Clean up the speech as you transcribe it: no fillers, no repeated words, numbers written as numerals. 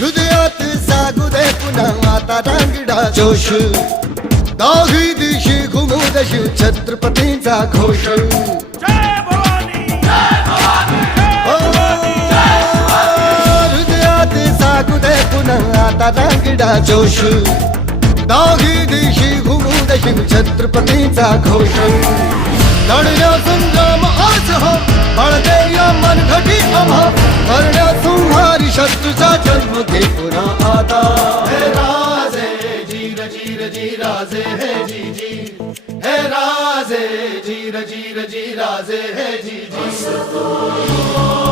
हृदयात जागू दे पुन्हा आता रांगडा जोश दाही दिशी घुमू दशी छत्रपतींचा घोष हृदयात जागू दे पुन्हा आता रांगडा जोश दाही दिशी घुमू दशी छत्रपतींचा घोष लढल्या संग्राम आज हो बळदे या मनघटी आम्हा करण्या संहारी शत्रूचा जन्म घे पुन्हा आता हे राजे जीर जीर जी राजे हे जी जी हे राजे जीर जीर जी राजे हे जी जी